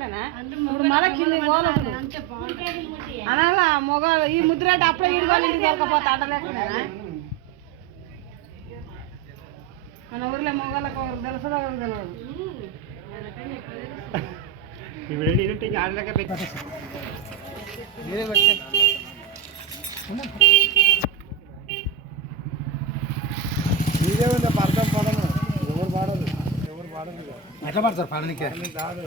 అప్పుడేనా ఇప్పుడు మళ్ళీ కింద పోలేదు అనాల మొగలు ఈ ముద్దురాట అప్పుడే ఇడుగోలు ఇంటికి వెళ్ళకపోతే అడ్డలేకపోయినా మన ఊర్లో మొగలకు ఒకరు తెలుసు ఒకరు తెలియదు మీరేమైనా అర్థం పడను ఎవరు పాడదు ఎట్లా పడతారు పాడనికే కాదు